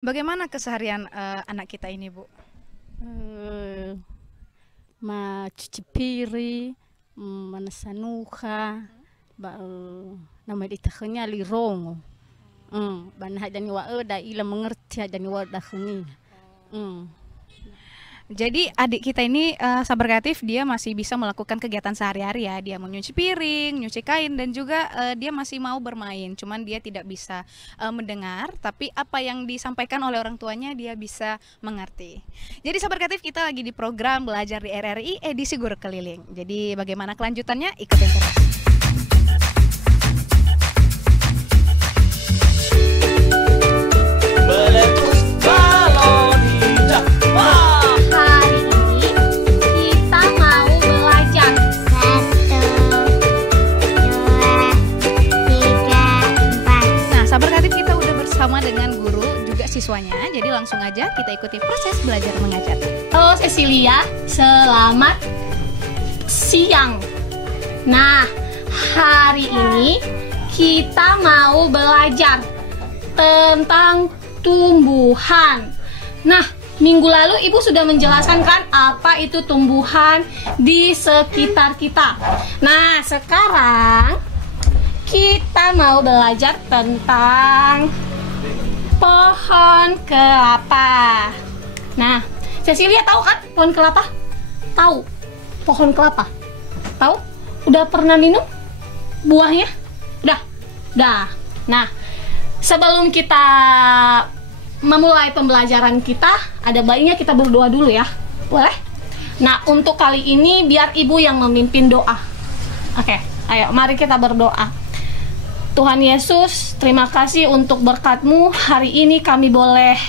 Bagaimana keseharian, anak kita ini, Bu? Eh, Cuci piring, manasanuka, ba nama ditahnya lirongo. Banah dan wa da ila mengerti dan wa dahni. Jadi adik kita ini, Sabar Kreatif dia masih bisa melakukan kegiatan sehari-hari ya, dia mau nyuci piring, nyuci kain dan juga, dia masih mau bermain, cuman dia tidak bisa, mendengar, tapi apa yang disampaikan oleh orang tuanya dia bisa mengerti. Jadi Sabar Kreatif kita lagi di program Belajar di RRI edisi Guru Keliling. Jadi bagaimana kelanjutannya? Ikutin terus. Meletus balon hijau. Wah! Hari ini kita mau belajar. 1, 2, 3, 4. Nah, Sabar Kreatif kita udah bersama dengan guru juga siswanya, jadi langsung aja kita ikuti proses belajar mengajar. Halo Cecilia, selamat siang. Nah, hari ini kita mau belajar tentang tumbuhan. Nah, minggu lalu Ibu sudah menjelaskan kan apa itu tumbuhan di sekitar kita. Nah, sekarang kita mau belajar tentang pohon kelapa. Nah, Cecilia tahu kan pohon kelapa? Tahu pohon kelapa? Tahu? Udah pernah minum buahnya? Udah. Nah, sebelum kita memulai pembelajaran kita, ada baiknya kita berdoa dulu ya. Boleh? Nah, untuk kali ini biar Ibu yang memimpin doa. Oke, ayo mari kita berdoa. Tuhan Yesus, terima kasih untuk berkat-Mu. Hari ini kami boleh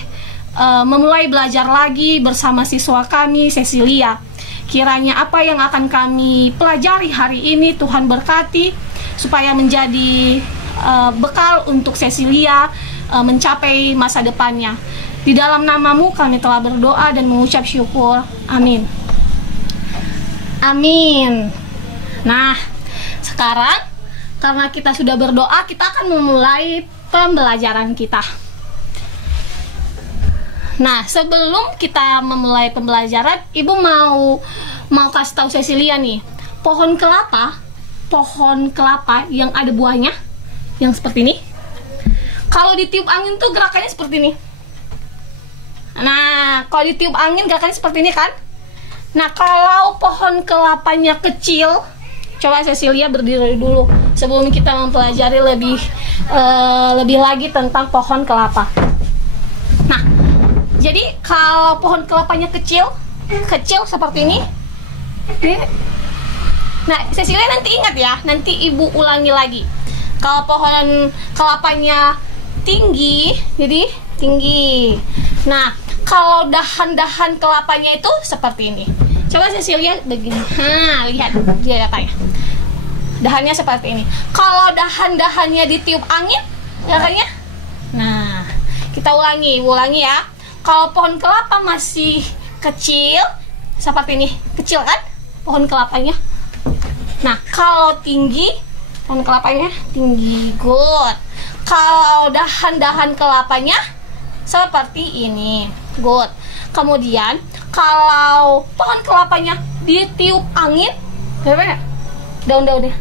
memulai belajar lagi bersama siswa kami, Cecilia. Kiranya apa yang akan kami pelajari hari ini Tuhan berkati, supaya menjadi bekal untuk Cecilia mencapai masa depannya. Di dalam nama-Mu kami telah berdoa dan mengucap syukur. Amin. Amin. Nah, sekarang karena kita sudah berdoa, kita akan memulai pembelajaran kita. Nah, sebelum kita memulai pembelajaran, Ibu mau kasih tahu Cecilia nih, pohon kelapa yang ada buahnya, yang seperti ini. Kalau ditiup angin tuh gerakannya seperti ini. Nah, kalau ditiup angin gerakannya seperti ini kan? Nah, kalau pohon kelapanya kecil, coba Cecilia berdiri dulu sebelum kita mempelajari lebih lagi tentang pohon kelapa. Nah, jadi kalau pohon kelapanya kecil seperti ini. Nah, Cecilia nanti ingat ya, nanti Ibu ulangi lagi. Kalau pohon kelapanya tinggi, jadi tinggi. Nah, kalau dahan-dahan kelapanya itu seperti ini. Coba Cecilia begini. Lihat dia apa ya? Dahannya seperti ini. Kalau dahan-dahannya ditiup angin, gerakannya. Nah, kita ulangi ya. Kalau pohon kelapa masih kecil, seperti ini. Kecil kan pohon kelapanya? Nah, kalau tinggi, pohon kelapanya tinggi. Good. Kalau dahan-dahan kelapanya seperti ini. Good. Kemudian, kalau pohon kelapanya ditiup angin, bagaimana? Daun-daunnya.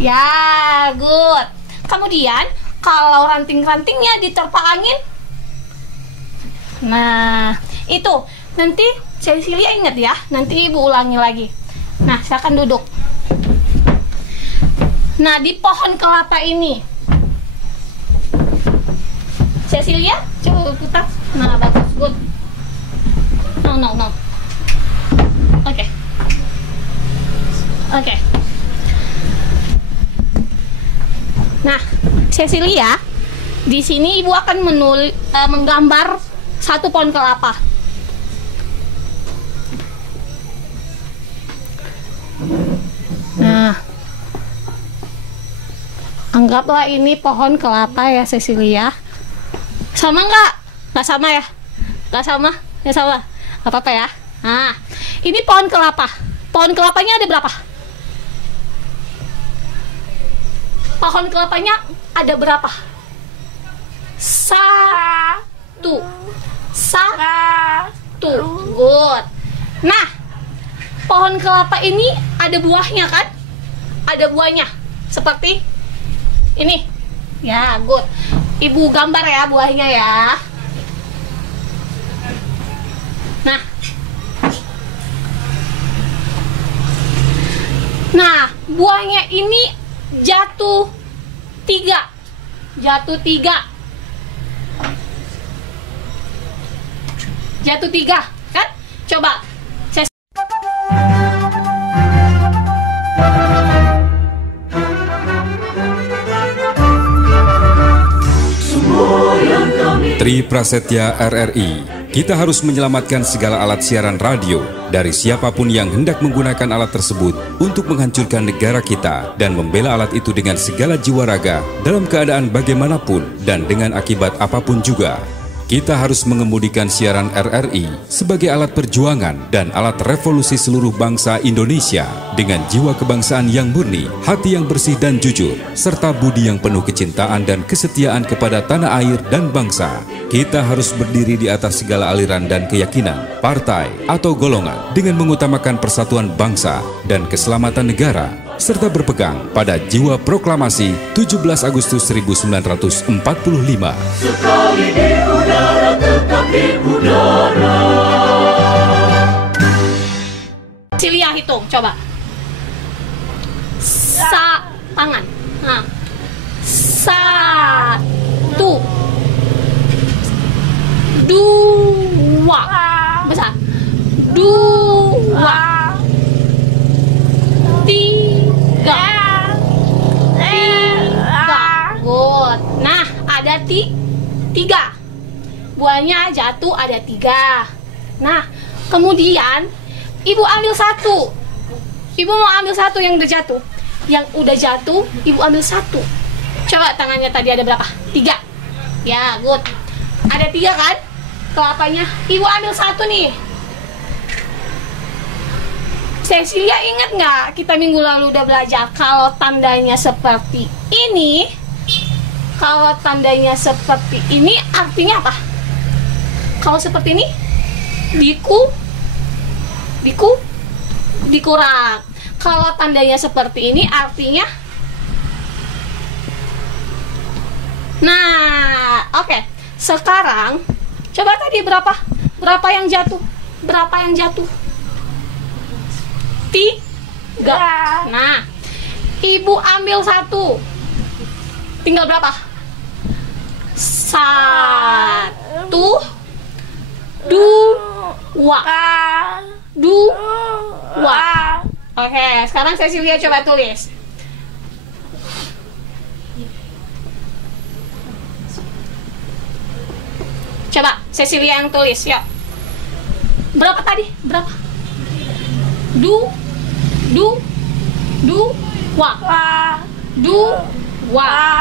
Ya, good. Kemudian, kalau ranting-rantingnya diterpa angin. Nah, itu. Nanti Cecilia ingat ya. Nanti Ibu ulangi lagi. Nah, silakan duduk. Nah, di pohon kelapa ini, Cecilia, coba putar. Nah, bagus, good. No. Oke. Nah, Cecilia, di sini Ibu akan menggambar satu pohon kelapa. Nah, anggaplah ini pohon kelapa ya Cecilia. Sama nggak? Nggak sama ya? Nggak sama? Ya sama. Nggak apa-apa ya. Nah, ini pohon kelapa. Pohon kelapanya ada berapa? Pohon kelapanya ada berapa? Satu. Good. Nah, pohon kelapa ini ada buahnya kan? Ada buahnya. Seperti ini. Ya, good. Ibu gambar ya buahnya ya. Nah, buahnya ini jatuh 3. Jatuh 3. Jatuh 3, kan? Coba saya Tri Prasetya RRI. Kita harus menyelamatkan segala alat siaran radio dari siapapun yang hendak menggunakan alat tersebut untuk menghancurkan negara kita dan membela alat itu dengan segala jiwa raga dalam keadaan bagaimanapun dan dengan akibat apapun juga. Kita harus mengemudikan siaran RRI sebagai alat perjuangan dan alat revolusi seluruh bangsa Indonesia dengan jiwa kebangsaan yang murni, hati yang bersih dan jujur, serta budi yang penuh kecintaan dan kesetiaan kepada tanah air dan bangsa. Kita harus berdiri di atas segala aliran dan keyakinan, partai atau golongan dengan mengutamakan persatuan bangsa dan keselamatan negara, serta berpegang pada jiwa proklamasi 17 Agustus 1945. Sekali di udara, tetap di udara. Cilia hitung, coba. Tangan. Nah. 1, 2. Besar. 2. 3. Good. Nah, ada 3. Buahnya jatuh ada 3. Nah, kemudian ibu ambil 1. Ibu mau ambil 1 yang udah jatuh. Yang udah jatuh, ibu ambil 1. Coba tangannya tadi ada berapa? 3. Ya, good. Ada 3 kan? Kelapanya. Ibu ambil 1 nih. Cecilia ingat nggak kita minggu lalu udah belajar kalau tandanya seperti ini, kalau tandanya seperti ini artinya apa? Kalau seperti ini, dikurang. Kalau tandanya seperti ini artinya, nah, oke. Sekarang coba tadi berapa? Berapa yang jatuh? Berapa yang jatuh? 3. Nah, ibu ambil 1. Tinggal berapa? 1, 2. Oke, sekarang Cecilia coba tulis. Coba Cecilia yang tulis, yuk. Berapa tadi? Berapa? 2.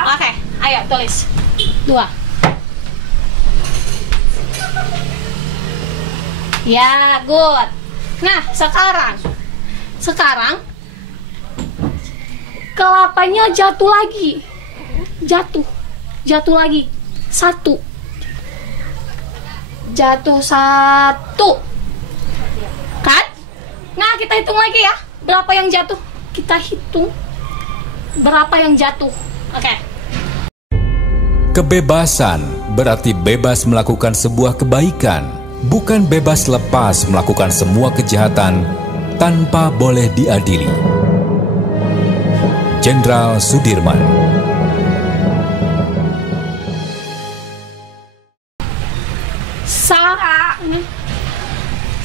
Oke, ayo tulis. 2. Ya, good. Nah, sekarang kelapanya jatuh lagi. Jatuh lagi. 1. Jatuh 1. Kan? Nah, kita hitung lagi ya. Berapa yang jatuh? Kita hitung berapa yang jatuh. Oke. Kebebasan berarti bebas melakukan sebuah kebaikan, bukan bebas lepas melakukan semua kejahatan tanpa boleh diadili. Jenderal Sudirman.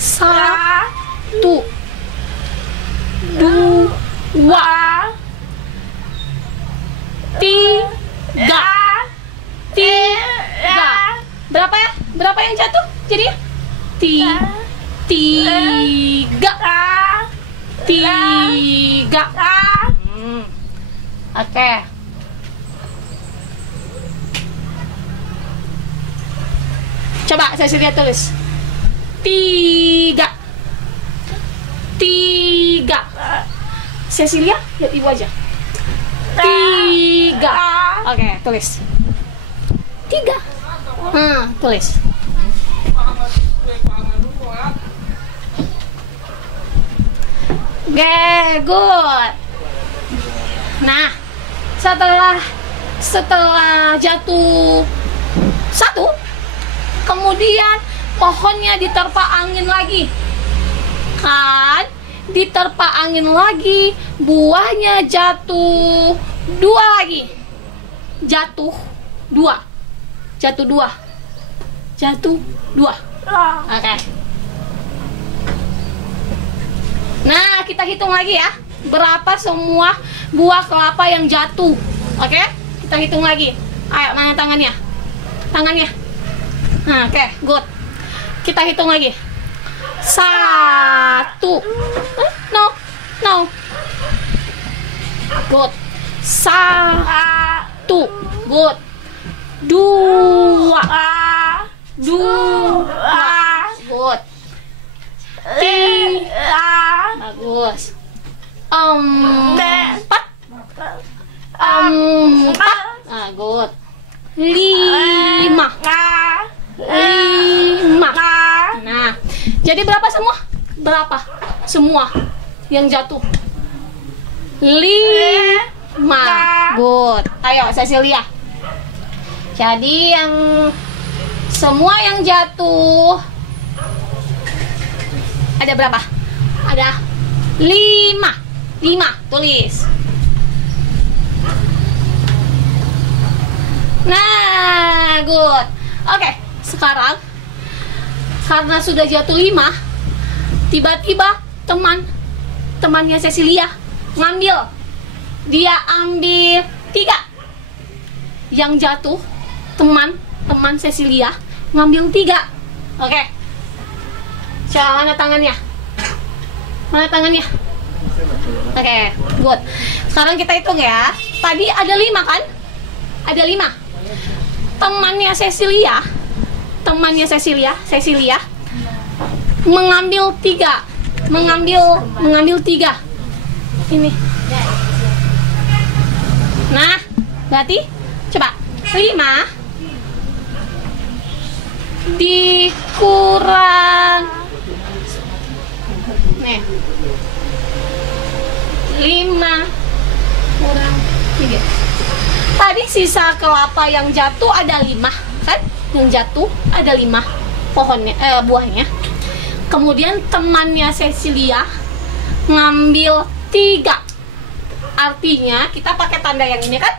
Satu, 2, 3. Berapa ya? Berapa yang jatuh? Jadi 3. Oke. Coba saya lihat tulis. 3. Cecilia, lihat ibu aja. 3. Oke, tulis. 3. Tulis. Good. Nah, setelah jatuh satu, kemudian pohonnya diterpa angin lagi. Kan? Diterpa angin lagi, buahnya jatuh dua lagi. Jatuh dua. Oke. Nah, kita hitung lagi ya. Berapa semua buah kelapa yang jatuh. Oke? Kita hitung lagi. Ayo, mana tangannya? Nah, oke, good. Kita hitung lagi. 1. No. Good. 1. Good. 2. Good. 3. Bagus. 4. Nah, good. 5. Nah, jadi berapa semua? Berapa semua yang jatuh? 5. Good. Ayo, Cecilia. Jadi yang semua yang jatuh ada berapa? Ada 5. Tulis. Nah, good. Oke, sekarang karena sudah jatuh 5, tiba-tiba temannya Cecilia ngambil. Dia ambil 3. Yang jatuh teman Cecilia ngambil 3. Oke. Coba mana tangannya? Oke, good. Sekarang kita hitung ya. Tadi ada 5 kan? Ada 5. Temannya Cecilia mengambil 3. Mengambil 3. Ini. Nah, berarti coba 5 dikurang nih 5 kurang 3. Tadi sisa kelapa yang jatuh ada 5 kan? Yang jatuh ada 5 pohonnya, buahnya. Kemudian temannya Cecilia ngambil 3. Artinya kita pakai tanda yang ini kan?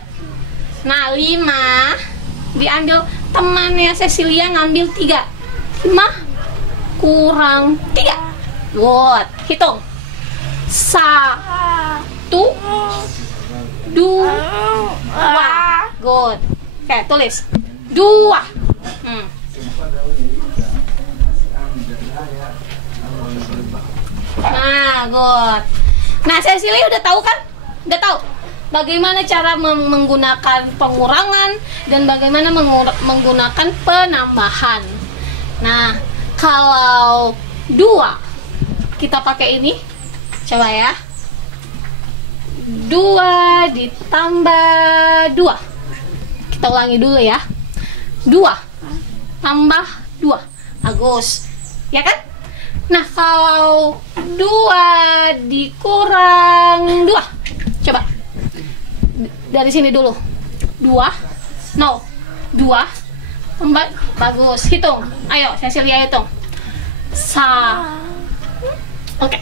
Nah, 5 diambil temannya Cecilia ngambil 3. 5 kurang 3. Good. Hitung. 1, 2. Good. Oke, tulis. 2. Nah, good. Nah, Cecilia udah tahu kan? Udah tahu bagaimana cara menggunakan pengurangan dan bagaimana menggunakan penambahan. Nah, kalau 2 kita pakai ini, coba ya. 2 ditambah 2. Kita ulangi dulu ya. 2 tambah 2. Bagus. Ya kan? Nah, kalau 2 dikurang 2. Coba. Dari sini dulu. 2. No. 2 tambah. Bagus. Hitung. Ayo, Cecilia hitung. Oke.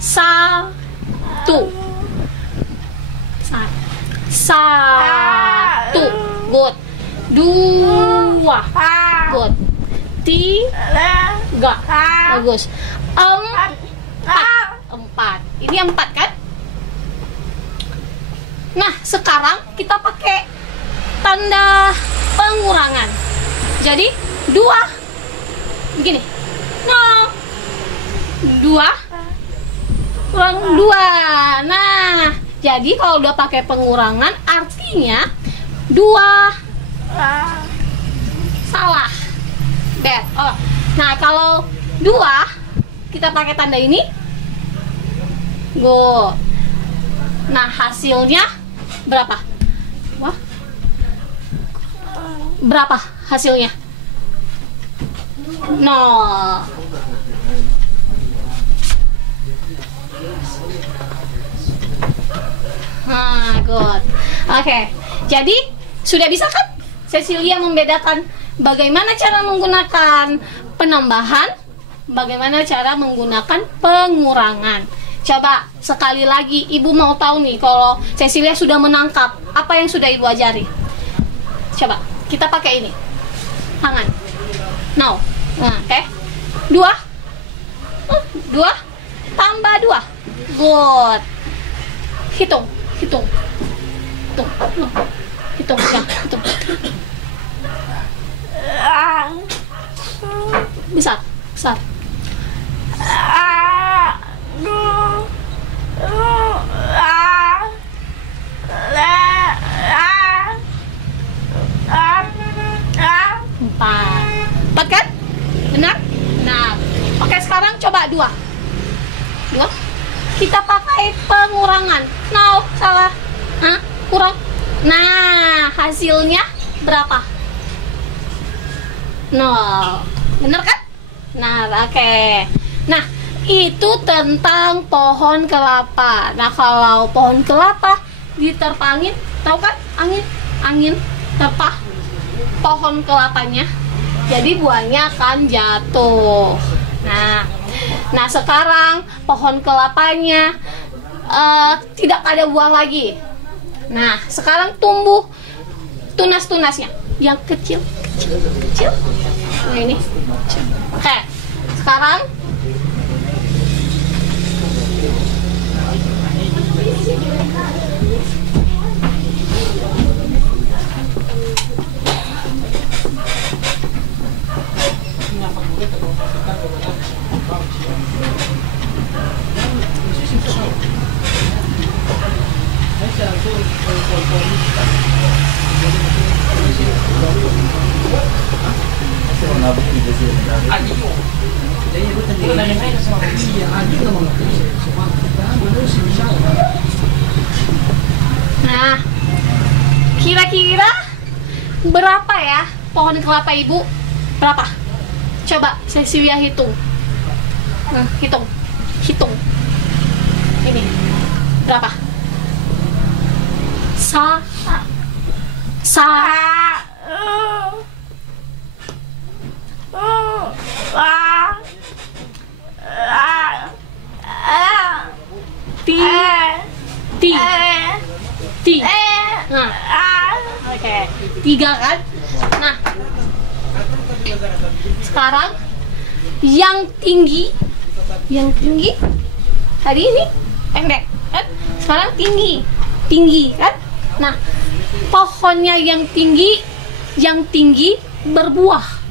1. 1. Good. 2. Good. 3. Bagus. 4. Ini 4 kan? Nah, sekarang kita pakai tanda pengurangan. Jadi 2 begini. No. 2 kurang 2. Nah, jadi kalau udah pakai pengurangan artinya 2 salah. Bad. Oh. Nah, kalau 2 kita pakai tanda ini. Go. Nah, hasilnya berapa? Wah. Berapa hasilnya? 0. Good. Oke. Jadi sudah bisa kan Cecilia membedakan bagaimana cara menggunakan penambahan, bagaimana cara menggunakan pengurangan. Coba sekali lagi, Ibu mau tahu nih kalau Cecilia sudah menangkap apa yang sudah Ibu ajari. Coba kita pakai ini, tangan. Now, nah, oke. 2 tambah 2. Good. Hitung ya, hitung. Besar. Empat kan? Benar? Oke, sekarang coba 2. Kita pakai pengurangan. No, salah. Kurang. Nah, hasilnya berapa? 0. Bener kan? Nah, oke. Nah, itu tentang pohon kelapa. Nah, kalau pohon kelapa diterpangin, tahu kan? Angin terpah pohon kelapanya. Jadi buahnya akan jatuh. Nah, sekarang pohon kelapanya tidak ada buah lagi. Nah, sekarang tumbuh tunas-tunasnya yang kecil. Nah, ini. Oke. Sekarang nah, kira-kira berapa ya pohon kelapa Ibu? Berapa? Coba Cecilia hitung. Hitung. Ini berapa? Nah, oke, 3 kan? Nah, sekarang yang tinggi tadi ini pendek kan? Sekarang tinggi kan? Nah, pohonnya yang tinggi berbuah.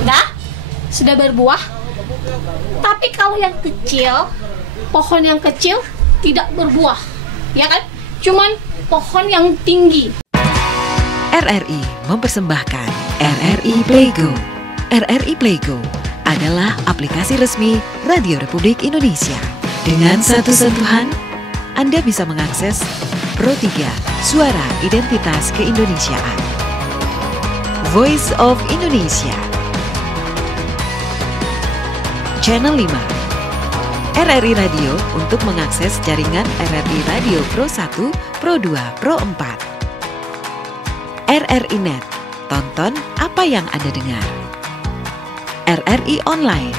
Nah, sudah berbuah. Tapi kalau yang kecil, pohon yang kecil tidak berbuah, ya kan? Cuman pohon yang tinggi. RRI mempersembahkan RRI Playgo. RRI Playgo adalah aplikasi resmi Radio Republik Indonesia. Dengan satu sentuhan, Anda bisa mengakses Pro 3 Suara Identitas Keindonesiaan, Voice of Indonesia, Channel 5, RRI Radio untuk mengakses jaringan RRI Radio Pro 1, Pro 2, Pro 4. RRI Net, tonton apa yang Anda dengar. RRI Online,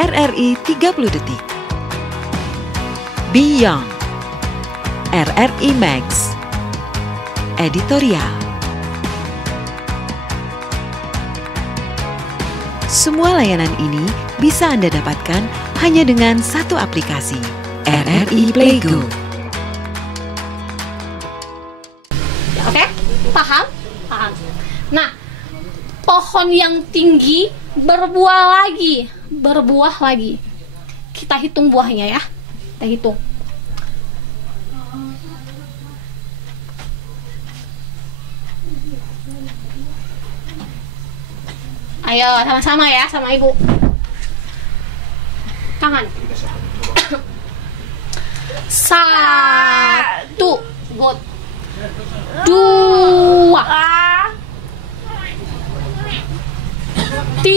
RRI 30 Detik, Beyond, RRI Max, Editorial. Semua layanan ini bisa Anda dapatkan hanya dengan satu aplikasi, RRI Playgo. Oke, paham? Nah, pohon yang tinggi berbuah lagi. Kita hitung buahnya ya. Kita hitung. Ayo sama-sama ya sama ibu. Tangan. 1, good. 2, 3, 4,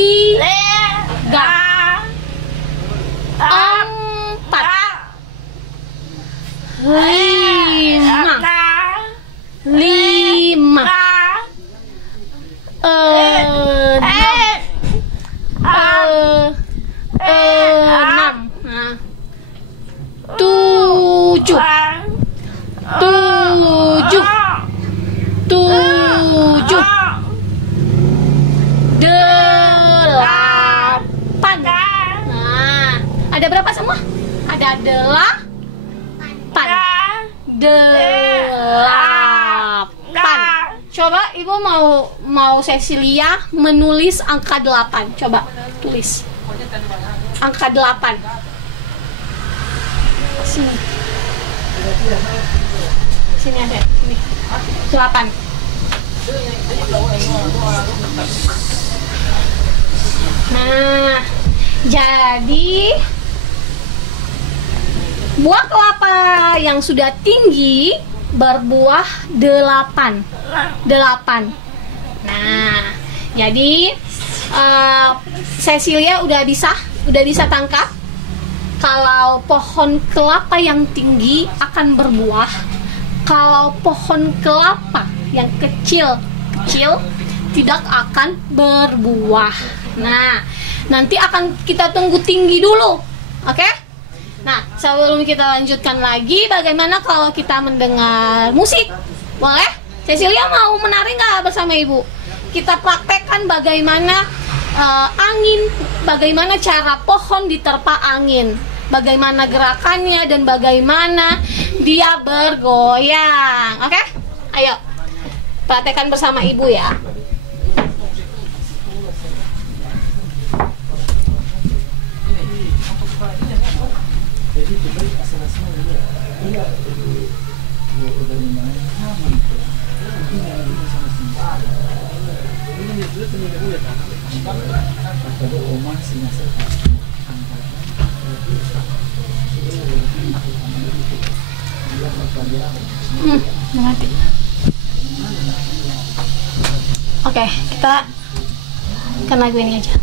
5, 8. Nah, ada berapa semua? Ada 8. Coba ibu mau Cecilia menulis angka 8. Coba tulis angka 8. Sini. Sini ada. Sini. 8. Nah, jadi buah kelapa yang sudah tinggi berbuah 8. Nah, jadi Cecilia udah bisa tangkap kalau pohon kelapa yang tinggi akan berbuah, kalau pohon kelapa yang kecil tidak akan berbuah. Nah, nanti akan kita tunggu tinggi dulu, oke? Nah, sebelum kita lanjutkan lagi, bagaimana kalau kita mendengar musik? Boleh? Cecilia mau menari nggak bersama ibu? Kita praktekkan bagaimana angin, bagaimana cara pohon diterpa angin, bagaimana gerakannya dan bagaimana dia bergoyang. Oke? Ayo, praktekkan bersama ibu ya. Mengerti. Oke, kita kan lagu ini aja.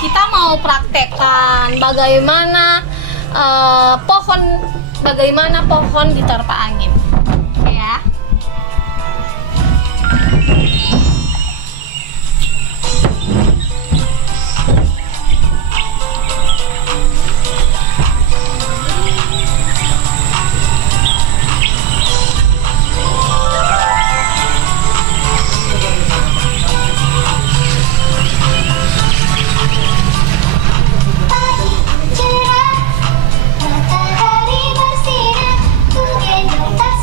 Kita mau praktekkan bagaimana pohon diterpa angin. Ya. Matahari bersinar, ku gendong tas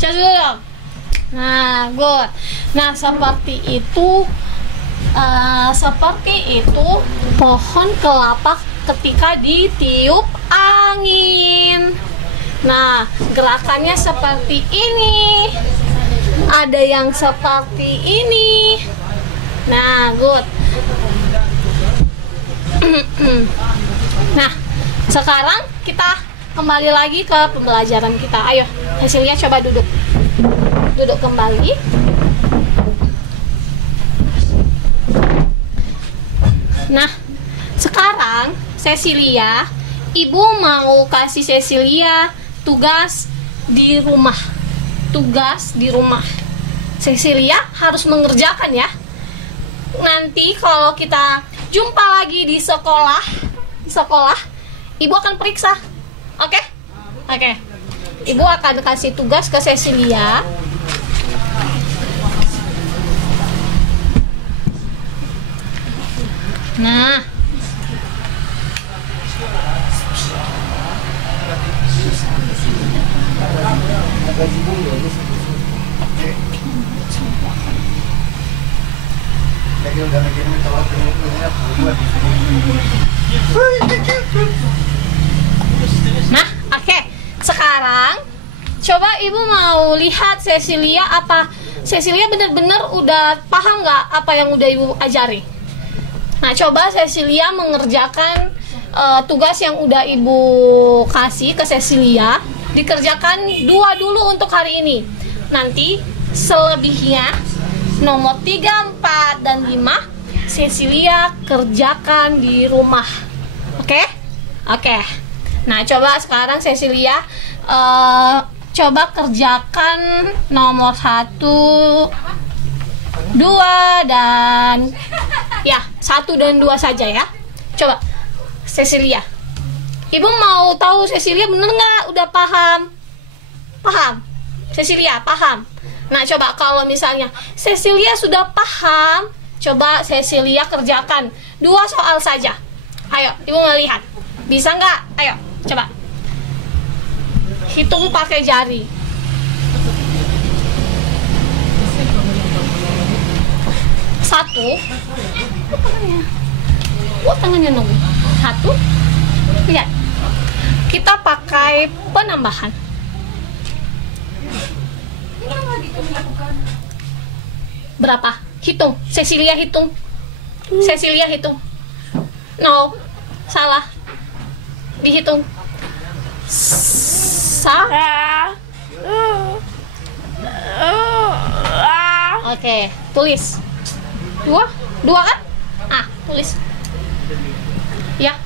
Cas dulu dong. Nah, good. Nah, seperti itu pohon kelapa ketika ditiup angin. Nah, gerakannya seperti ini. Ada yang seperti ini. Nah, good. Nah, sekarang kita kembali lagi ke pembelajaran kita. Ayo, Cecilia coba duduk. Duduk kembali. Nah, sekarang Cecilia, Ibu mau kasih Cecilia tugas di rumah. Tugas di rumah. Cecilia harus mengerjakan ya. Nanti kalau kita jumpa lagi di sekolah, Ibu akan periksa. Oke? Oke. Ibu akan kasih tugas ke Cecilia. Nah, oke. Sekarang coba Ibu mau lihat Cecilia Cecilia benar-benar udah paham nggak apa yang udah Ibu ajari? Nah, coba Cecilia mengerjakan tugas yang udah Ibu kasih ke Cecilia. Dikerjakan 2 dulu untuk hari ini. Nanti selebihnya nomor 3, 4, dan 5 Cecilia kerjakan di rumah. Oke? Oke. Nah, coba sekarang Cecilia coba kerjakan nomor 1, 2, dan ya 1 dan 2 saja ya. Coba Cecilia, Ibu mau tahu Cecilia bener nggak udah paham? Paham? Cecilia paham? Nah, coba kalau misalnya Cecilia sudah paham, coba Cecilia kerjakan 2 soal saja. Ayo, Ibu mau lihat. Bisa nggak? Ayo, coba. Hitung pakai jari. 1. Tangannya nunggu. 1. Lihat. Kita pakai penambahan. Berapa? Hitung. Cecilia hitung. Cecilia hitung. No. Salah. Dihitung. Oke, tulis. 2 kan? Tulis. Ya.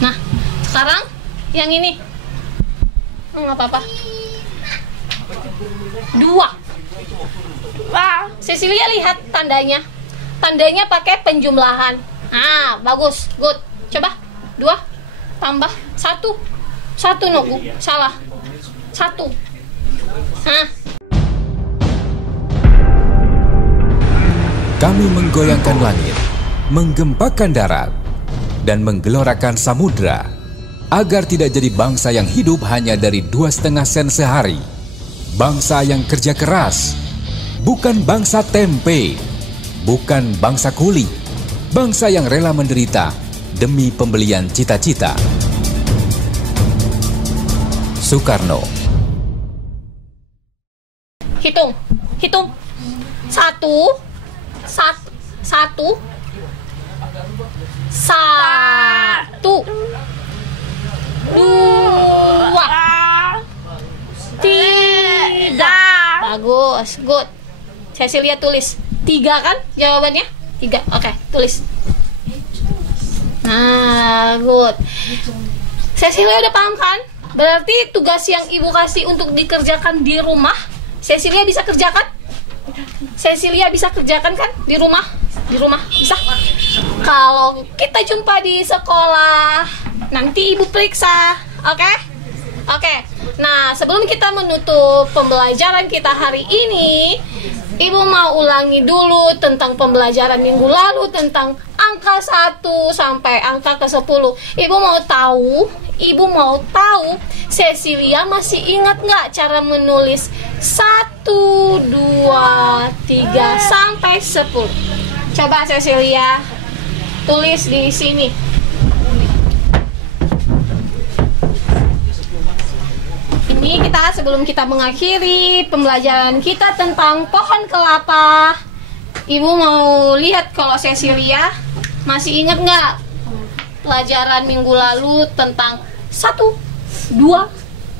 Nah, sekarang yang ini. Nggak apa-apa. 2. Cecilia lihat tandanya. Tandanya pakai penjumlahan. Bagus. Good. Coba. 2 tambah 1. 1 Nugu. Salah. 1. Kami menggoyangkan langit, menggempakan darat, dan menggelorakan samudra, agar tidak jadi bangsa yang hidup hanya dari 2,5 sen sehari. Bangsa yang kerja keras, bukan bangsa tempe, bukan bangsa kuli, bangsa yang rela menderita demi pembelian cita-cita. Soekarno. Hitung. 1 2 3. Bagus, good. Cecilia tulis 3 kan jawabannya? 3. Oke, tulis. Nah, good. Cecilia udah paham kan? Berarti tugas yang Ibu kasih untuk dikerjakan di rumah, Cecilia bisa kerjakan? Cecilia bisa kerjakan kan di rumah? Di rumah bisa? Kalau kita jumpa di sekolah, nanti Ibu periksa. Oke? Oke. Nah, sebelum kita menutup pembelajaran kita hari ini, Ibu mau ulangi dulu tentang pembelajaran minggu lalu tentang angka 1 sampai angka ke-10. Ibu mau tahu Cecilia masih ingat nggak cara menulis 1, 2, 3 sampai 10? Coba Cecilia tulis di sini. Ini sebelum kita mengakhiri pembelajaran kita tentang pohon kelapa, Ibu mau lihat kalau Cecilia masih ingat nggak pelajaran minggu lalu tentang 1, 2,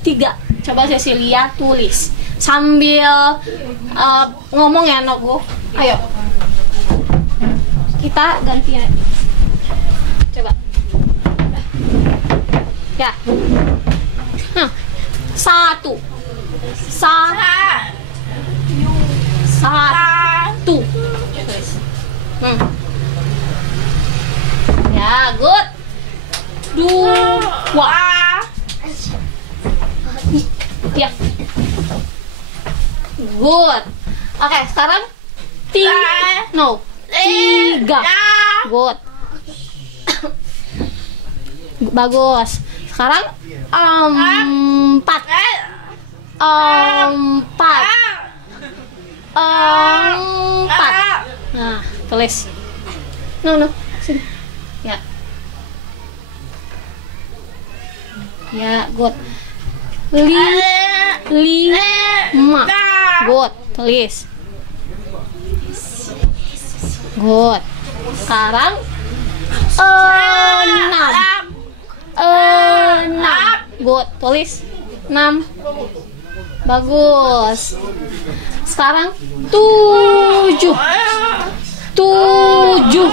3. Coba Cecilia tulis sambil ngomong ya, Nogu. Ayo, kita gantian. Coba. Ya. 1. Ya, good. 2. Ya. Good. Oke, sekarang 3. Good. Bagus. Sekarang 4. Nah, tulis. No, sini. Ya. Ya, good. 5. Good, tulis. Good. Sekarang 6. Good, tulis 6. Bagus. Sekarang 7. 7.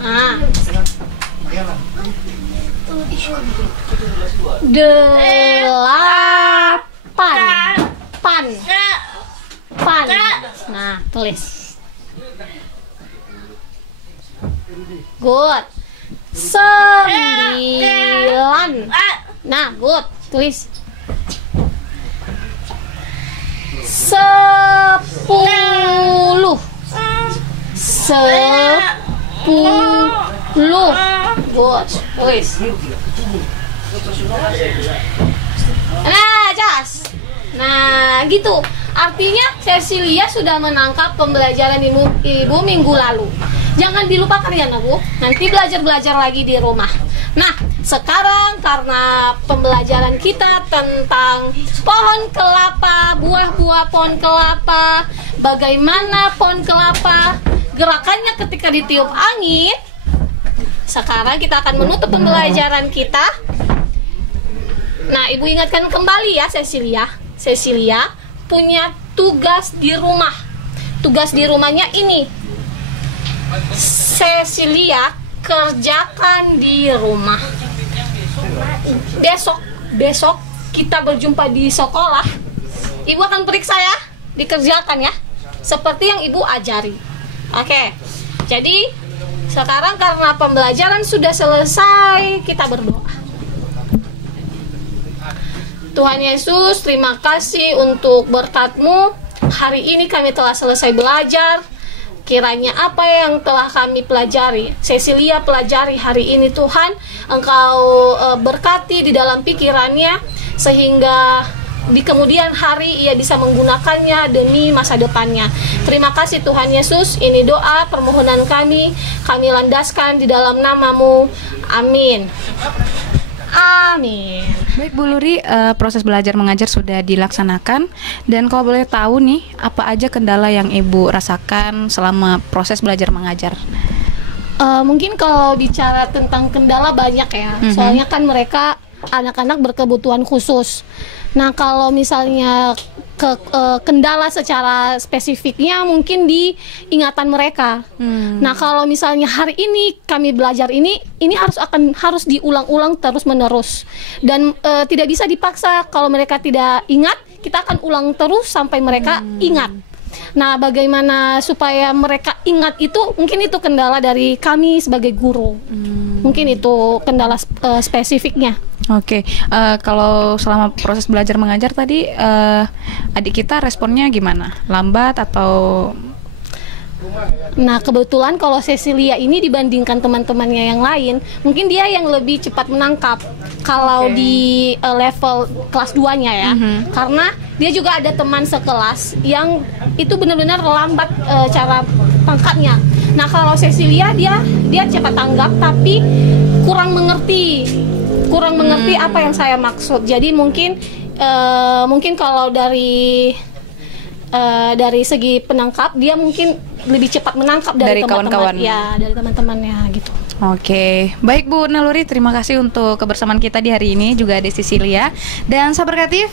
Nah. 8. Nah, tulis. Good. 9. Nah, good. Tulis. 10. 10. Good. Tulis. Nah, Jas. Nah, gitu. Artinya Cecilia sudah menangkap pembelajaran ibu minggu lalu. Jangan dilupakan ya, Bu. Nanti belajar lagi di rumah. Nah, sekarang karena pembelajaran kita tentang pohon kelapa, buah-buah pohon kelapa, bagaimana pohon kelapa gerakannya ketika ditiup angin. Sekarang kita akan menutup pembelajaran kita. Nah, Ibu ingatkan kembali ya, Cecilia punya tugas di rumah. Tugas di rumahnya ini. Cecilia kerjakan di rumah. Besok kita berjumpa di sekolah. Ibu akan periksa ya, dikerjakan ya, seperti yang Ibu ajari. Oke. Jadi sekarang karena pembelajaran sudah selesai, kita berdoa. Tuhan Yesus, terima kasih untuk berkat-Mu. Hari ini kami telah selesai belajar. Kiranya apa yang telah kami pelajari, Cecilia pelajari hari ini, Tuhan, Engkau berkati di dalam pikirannya, sehingga di kemudian hari ia bisa menggunakannya demi masa depannya. Terima kasih Tuhan Yesus. Ini doa permohonan kami landaskan di dalam nama-Mu. Amin. Amin. Baik Bu Luri, proses belajar mengajar sudah dilaksanakan. Dan kalau boleh tahu nih, apa aja kendala yang Ibu rasakan selama proses belajar mengajar? Mungkin kalau bicara tentang kendala banyak ya. Soalnya kan mereka anak-anak berkebutuhan khusus. Nah, kalau misalnya kendala secara spesifiknya mungkin di ingatan mereka. Nah, kalau misalnya hari ini kami belajar ini harus diulang-ulang terus-menerus, dan tidak bisa dipaksa. Kalau mereka tidak ingat, kita akan ulang terus sampai mereka ingat. Nah, bagaimana supaya mereka ingat itu, mungkin itu kendala dari kami sebagai guru. Mungkin itu kendala spesifiknya. Oke, kalau selama proses belajar mengajar tadi adik kita responnya gimana? Lambat atau? Nah, kebetulan kalau Cecilia ini dibandingkan teman-temannya yang lain, mungkin dia yang lebih cepat menangkap kalau di level kelas 2-nya ya. Karena dia juga ada teman sekelas yang itu benar-benar lambat cara tangkapnya. Nah, kalau Cecilia dia cepat tanggap tapi kurang mengerti apa yang saya maksud. Jadi mungkin kalau dari segi penangkap dia mungkin lebih cepat menangkap dari kawan-kawan. Ya, dari teman-temannya gitu. Oke, baik Bu Naluri, terima kasih untuk kebersamaan kita di hari ini, juga ada Cecilia dan Sahabat Kreatif.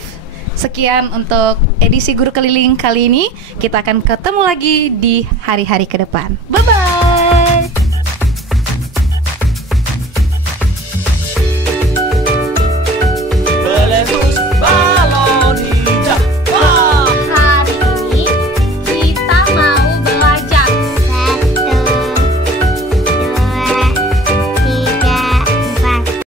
Sekian untuk edisi Guru Keliling kali ini. Kita akan ketemu lagi di hari-hari ke depan. Bye bye.